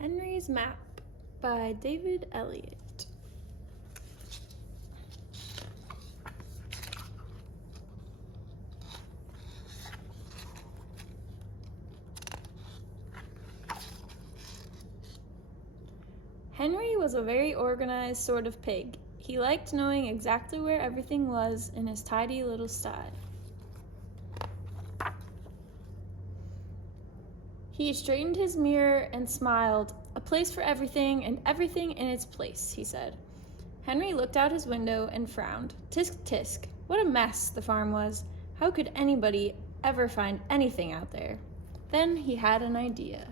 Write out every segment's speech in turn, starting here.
Henry's Map by David Elliot. Henry was a very organized sort of pig. He liked knowing exactly where everything was in his tidy little sty. He straightened his mirror and smiled. "A place for everything and everything in its place," he said. Henry looked out his window and frowned. Tisk, tisk. What a mess the farm was. How could anybody ever find anything out there? Then he had an idea.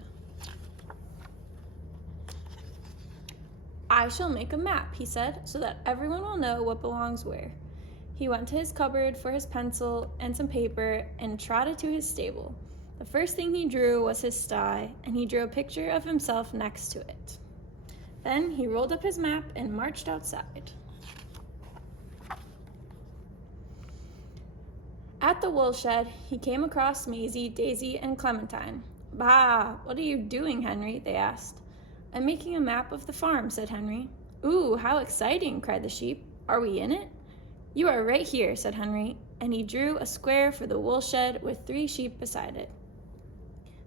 "I shall make a map," he said, "so that everyone will know what belongs where." He went to his cupboard for his pencil and some paper and trotted to his stable. The first thing he drew was his sty, and he drew a picture of himself next to it. Then he rolled up his map and marched outside. At the wool shed, he came across Maisie, Daisy, and Clementine. "Bah, what are you doing, Henry?" they asked. "I'm making a map of the farm," said Henry. "Ooh, how exciting," cried the sheep. "Are we in it?" "You are right here," said Henry, and he drew a square for the wool shed with 3 sheep beside it.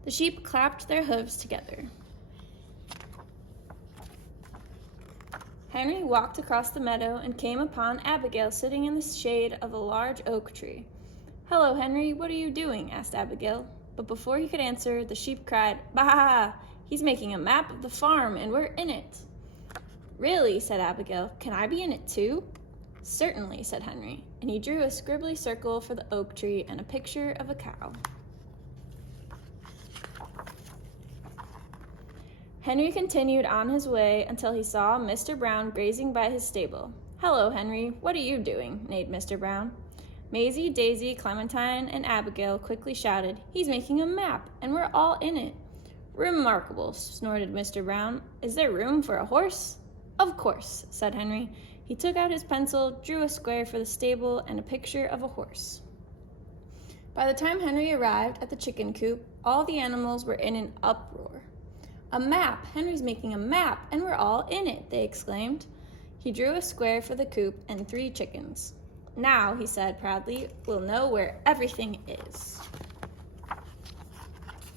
The sheep clapped their hooves together. Henry walked across the meadow and came upon Abigail sitting in the shade of a large oak tree. "Hello, Henry, what are you doing?" asked Abigail. But before he could answer, the sheep cried, "Bah! He's making a map of the farm, and we're in it." "Really?" said Abigail. "Can I be in it too?" "Certainly," said Henry, and he drew a scribbly circle for the oak tree and a picture of a cow. Henry continued on his way until he saw Mr. Brown grazing by his stable. "Hello, Henry, what are you doing?" neighed Mr. Brown. Maisie, Daisy, Clementine, and Abigail quickly shouted, "He's making a map, and we're all in it." "Remarkable," snorted Mr. Brown. "Is there room for a horse?" "Of course," said Henry. He took out his pencil, drew a square for the stable, and a picture of a horse. By the time Henry arrived at the chicken coop, all the animals were in an uproar. "A map! Henry's making a map, and we're all in it!" they exclaimed. He drew a square for the coop and 3 chickens. "Now," he said proudly, "we'll know where everything is."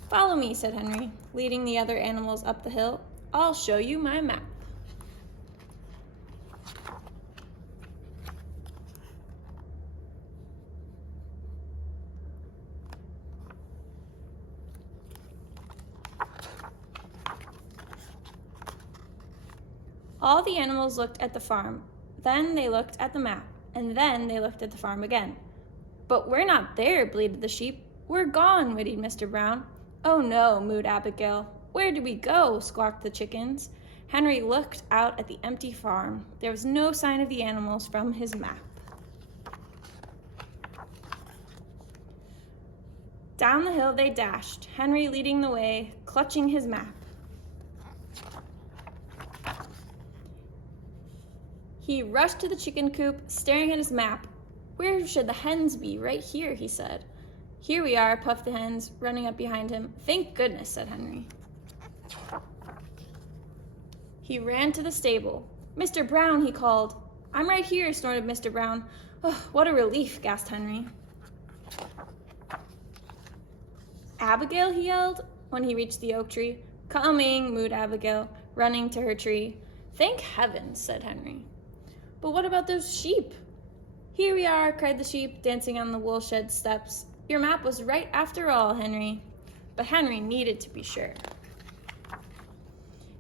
"Follow me," said Henry, leading the other animals up the hill. "I'll show you my map." All the animals looked at the farm, then they looked at the map, and then they looked at the farm again. "But we're not there," bleated the sheep. "We're gone," whinnied Mr. Brown. "Oh no," mooed Abigail. "Where did we go?" squawked the chickens. Henry looked out at the empty farm. There was no sign of the animals from his map. Down the hill they dashed, Henry leading the way, clutching his map. He rushed to the chicken coop, staring at his map. "Where should the hens be? Right here," he said. "Here we are," puffed the hens, running up behind him. "Thank goodness," said Henry. He ran to the stable. "Mr. Brown," he called. "I'm right here," snorted Mr. Brown. "Oh, what a relief," gasped Henry. "Abigail," he yelled when he reached the oak tree. "Coming," mooed Abigail, running to her tree. "Thank heavens," said Henry. "But what about those sheep?" "Here we are," cried the sheep, dancing on the wool shed steps. "Your map was right after all, Henry." But Henry needed to be sure.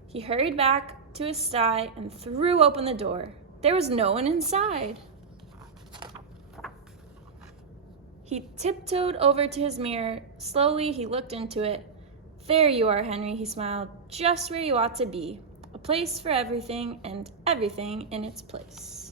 He hurried back to his sty and threw open the door. There was no one inside. He tiptoed over to his mirror. Slowly, he looked into it. "There you are, Henry," he smiled, "just where you ought to be. A place for everything and everything in its place."